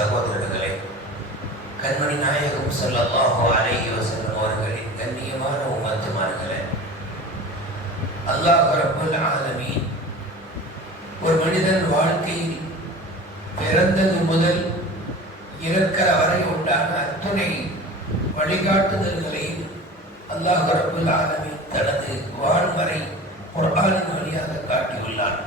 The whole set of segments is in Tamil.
சகோதரர்களே, கண்மணி நாயகம் ஸல்லல்லாஹு அலைஹி வஸல்லம் அவர்களின் கண்ணியமான உம்மத்துமார்களே, அல்லாஹ் ரப்பல் ஆலமீன் ஒரு மனிதன் வாழ்க்கையில் பிறந்தது முதல் இறக்கிற வரை உண்டான அத்துணை வழிகாட்டுதல்களையும் அல்லாஹ் ரப்பல் ஆலமீன் தனது வாழ்வரை குர்ஆனின் வழியாக காட்டியுள்ளார்.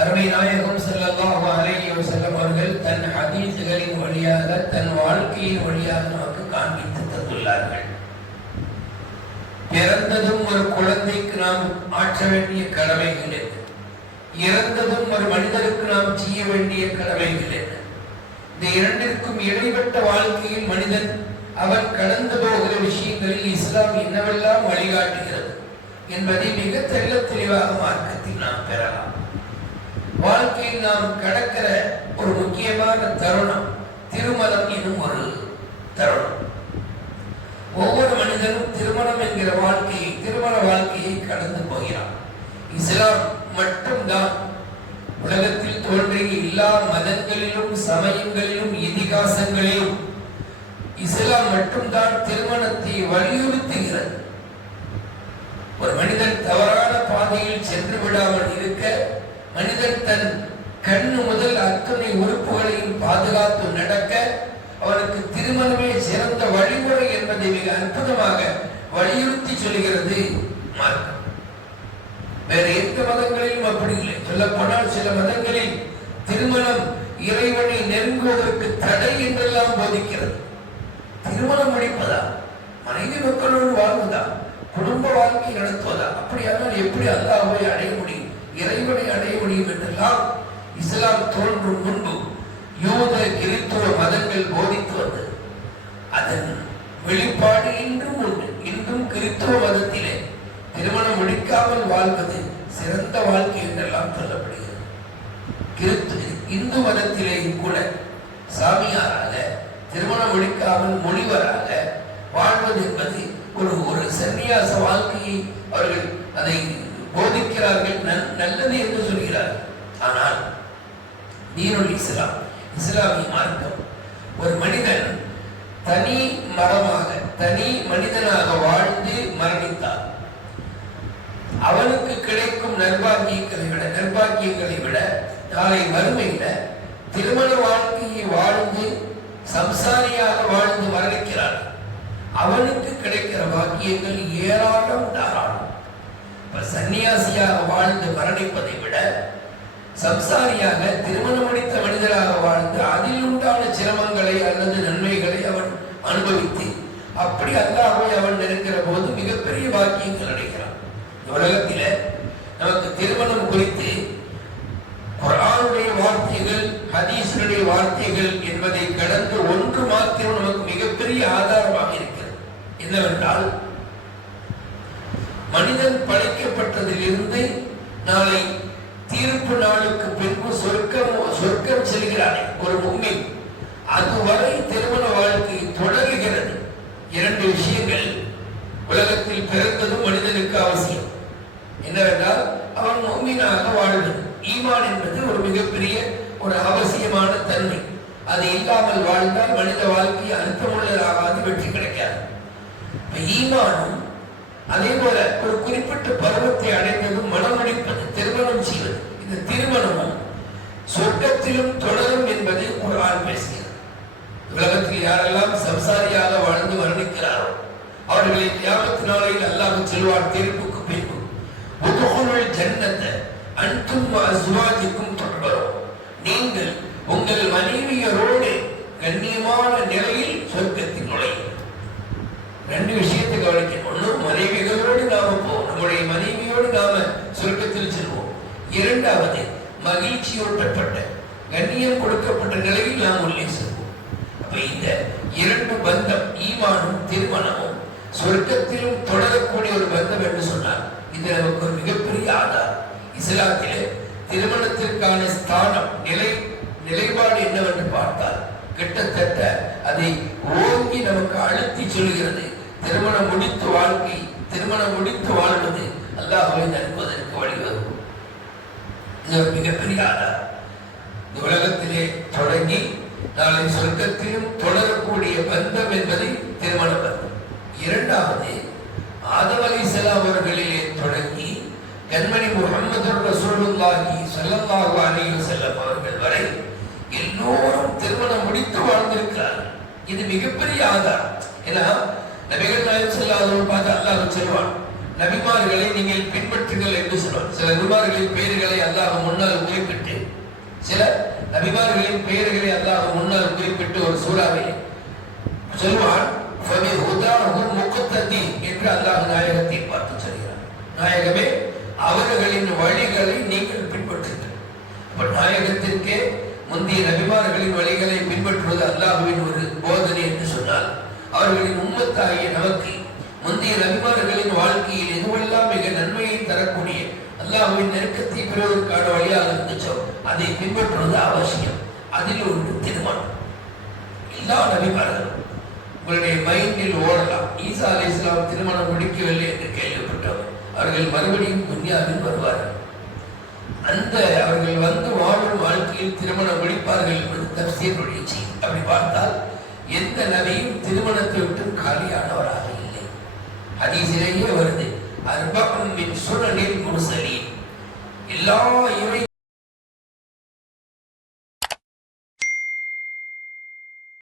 அருமை நாயகம் ஸல்லல்லாஹு அலைஹி வஸல்லம் அவர்கள் தன் ஹதீஸ்களின் வழியாக தன் வாழ்க்கையின் வழியாக நமக்கு காண்பித்து தந்துள்ளார்கள். பிறந்ததும் ஒரு குழந்தைக்கு நாம் ஆற்ற வேண்டிய கடமைகள் என்ன, இறந்ததும் ஒரு மனிதருக்கு நாம் செய்ய வேண்டிய கடமைகள் என்ன, இந்த இரண்டிற்கும் இடைப்பட்ட வாழ்க்கையில் மனிதன் அவன் கடந்து போகிற விஷயங்களில் இஸ்லாம் என்னவெல்லாம் வழிகாட்டுகிறது என்பதை மிக தெள்ளத் தெளிவாக மார்க்கத்தில் நாம் பெறலாம். வாழ்க்கையில் நாம் கடக்கிற ஒரு முக்கியமான தருணம் திருமணம் எனும் ஒரு தருணம். ஒவ்வொரு மனிதனும் திருமணம் என்கிற திருமண வாழ்க்கையை கடந்து போகிறான். இஸ்லாம் மட்டும்தான் உலகத்தில் தோன்றிய எல்லா மதங்களிலும் சமயங்களிலும் இதிகாசங்களிலும் இஸ்லாம் மட்டும்தான் திருமணத்தை வலியுறுத்துகிறது. ஒரு மனிதன் தவறான பாதையில் சென்று விடாமல் இருக்க மனிதன் தன் கண்ணு முதல் அத்தனை உறுப்புகளையும் பாதுகாத்து நடக்க அவனுக்கு திருமணமே சிறந்த வழிமுறை என்பதை மிக அற்புதமாக வலியுறுத்தி சொல்கிறது மார்க்கம். வேற எந்த மதங்களிலும் அப்படி இல்லை. சொல்ல போனால் சில மதங்களில் திருமணம் இறைவனை நெருங்குவதற்கு தடை என்றெல்லாம் போதிக்கிறது. திருமணம் முடிப்பதா, மனைவி மக்களோடு வாழ்வதா, குடும்ப வாழ்க்கை நடத்துவதா, அப்படியானால் எப்படி அல்லாஹ்வை அடைய முடியும், இறைவனை அடைய முடியும் என்றெல்லாம் இஸ்லாம் தோன்றும் முன்பு யூத கிறிஸ்துவ மதங்கள் போதித்து வந்தது. அதன் வெளிப்பாடு இன்றும் உண்டு. இன்றும் கிறிஸ்துவ மதத்திலே திருமணம் முடிக்காமல் வாழ்வது சிறந்த வாழ்க்கை என்றெல்லாம் சொல்லப்படுகிறது. இந்து மதத்திலேயும் கூட சாமியாராக திருமணம் முடிக்காமல் முனிவராக வாழ்வது என்பது ஒரு சன்னியாச வாழ்க்கையை அவர்கள் அதை போதிக்கிறார்கள், நல்லது என்று சொல்கிறார்கள். ஆனால் தீனுல் இஸ்லாம், இஸ்லாமிய மார்க்கம், ஒரு மனிதன் தனி மரமாக தனி மனிதனாக வாழ்ந்து மரணித்தார் அவனுக்கு கிடைக்கும் நற்பாக்கியங்களை விட நாளை மறுமையில திருமண வாழ்க்கையை வாழ்ந்து சம்சாரியாக வாழ்ந்து மரணிக்கிறார். அவனுக்கு கிடைக்கிற பாக்கியங்கள் ஏராளம் தாராளம். சன்னியாசியாக வாழ்ந்து மரணிப்பதை விட சம்சாரியாக திருமணம் முடித்த மனிதராக வாழ்ந்து அதில் உண்டான சிரமங்களை அல்லது நன்மைகளை அவன் அனுபவித்து அப்படி அல்லாஹ்வை அவன் நினைக்கிற போது மிகப்பெரிய பாக்கியங்கள் அடைகிறான். உலகத்தில நமக்கு திருமணம் குறித்து குர்ஆனுடைய வார்த்தைகள், ஹதீஸ்களுடைய வார்த்தைகள் என்பதை கடந்து ஒன்று மாத்திரம் நமக்கு மிகப்பெரிய ஆதாரமாக இருக்கிறது. என்னவென்றால், மனிதன் படைக்கப்பட்டதிலிருந்து நாளை தீர்ப்பு நாளுக்கு பின்பு சொர்க்கம் செல்கிறானே ஒரு முஃமின், அதுவரை திருமண வாழ்க்கை தொடர்கிறது. இரண்டு விஷயங்கள் உலகத்தில் பிறந்ததும் மனிதனுக்கு அவசியம். என்னவென்றால், அவன் முஃமினாக வாழ்வது. ஈமான் என்பது ஒரு மிகப்பெரிய ஒரு அவசியமான தன்மை. அது இல்லாமல் வாழ்ந்தால் மனித வாழ்க்கை அர்த்தமுள்ளதாகாது, வெற்றி கிடைக்காது. ஈமானும் அதே போல ஒரு குறிப்பிட்ட பருவத்தை அடைந்ததும் மனமடிப்பது, திருமணம் செய்வது. இந்த திருமணமும் சொர்க்கத்திலும் தொடரும் என்பதை குர்ஆன் பேசுகிறது. உலகத்தில் யாரெல்லாம் சம்சாரியாக வாழ்ந்து மரணிக்கிறாரோ அவர்களை கியாமத் நாளையில் அல்லாஹ் சொல்வார், தீர்ப்புக்கு பின்பு உதுகுலுல் ஜன்னத அன்தும் வ அஸ்வாஜுக்கும் துஹ்பரூன், நீங்கள் உங்கள் மனைவியரோடு கண்ணியமான நிலையில் சொர்க்கத்தில் நுழையும். ரெண்டு விஷயத்தை கவனிக்கணும். ஒன்று, மனைவிகளோடு நாம போவோம், நம்முடைய மனைவியோடு நாம சொர்க்கத்தில் செல்வோம். இரண்டாவது, மகிழ்ச்சியூட்டப்பட்ட கண்ணியம் கொடுக்கப்பட்ட நிலையில் நாம் உள்ளே செல்வோம். அப்ப இந்த இரண்டு பந்தம், ஈமானும் திருமணமும் சொர்க்கத்திலும் தொடரக்கூடிய ஒரு பந்தம் என்று சொன்னார். இது நமக்கு ஒரு மிகப்பெரிய ஆதாரம். இஸ்லாத்திலே திருமணத்திற்கான ஸ்தானம், நிலைப்பாடு என்னவென்று பார்த்தால் கிட்டத்தட்ட அதை ஓங்கி நமக்கு அழுத்தி சொல்கிறது. திருமணம் முடித்து வாழ்வது அல்லாஹ்வை நம்புவதற்கு வழிவகுக்கும். இது ஒரு மிகப்பெரிய ஆதாரம். இந்த உலகத்திலே தொடங்கி நாளை சொர்க்கத்திலும் தொடரக்கூடிய பந்தம் என்பது திருமண பந்தம். இரண்டாவது, ஆதம் அலைஹிஸ்ஸலாம் அவர்களிலே தொடங்கி கண்மணி முஹம்மது ரசூலுல்லாஹி ஸல்லல்லாஹு அலைஹி வஸல்லம் அவர்கள் வரை எல்லோரும் திருமணம் முடித்து வாழ்ந்திருக்கிறார்கள். இது மிகப்பெரிய ஆதாரம். ஏன்னா நபிகள் நாயகம் ஸல்லல்லாஹு அலைஹி வஸல்லம் பார்த்து அல்லாஹ் சொல்வான், நபிமார்களை நீங்கள் பின்பற்றுங்கள் என்று சொல்வார். சில நபிமார்களின் பெயர்களை அல்லாஹ் முன்னால் குறிப்பிட்டு, சில நபிமார்களின் பெயர்களை அல்லாஹ் முன்னால் குறிப்பிட்டு ஒரு சூறாவில் சொல்வான், என்று அல்லாஹ் நாயகத்தை பார்த்து சொல்கிறார். நாயகமே, அவர்களின் வழிகளை நீங்கள் பின்பற்றுங்கள். நாயகத்திற்கே முந்தைய நபிமார்களின் வழிகளை பின்பற்றுவது அல்லாஹ்வின் ஒரு போதனை என்று சொன்னால், அவர்களின் உம்மத்தாகிய நமக்கு முந்தைய நபிமார்களின் வாழ்க்கையில் எதுவெல்லாம் மிக நன்மையை தரக்கூடிய அல்லாஹ்வின் நெருக்கத்தை பெறுவதற்கான வழியாக இருந்துச்சோ அதை பின்பற்றுவது அவசியம். அதில் ஒரு திருமணம். எல்லா நபிமார்களும் உங்களுடைய மைண்டில் ஓடலாம், ஈசா அலைஹிஸ்ஸலாம் திருமணம் முடிக்கவில்லை என்று கேள்விப்பட்டவர் அவர்கள் மறுபடியும் துன்யாவில் வருவார்கள். அந்த அவர்கள் வந்து வாழும் வாழ்க்கையில் திருமணம் முடிப்பார்கள் என்பது தஃசீருடைய செய்தி. அப்படி பார்த்தால் எந்த நபியும் திருமணத்தை விட்டு காலியானவராக இல்லை. ஹதீஸிலேயே வருது, அர்பஉன் மின் சுனனில் முர்ஸலீன், எல்லா இறை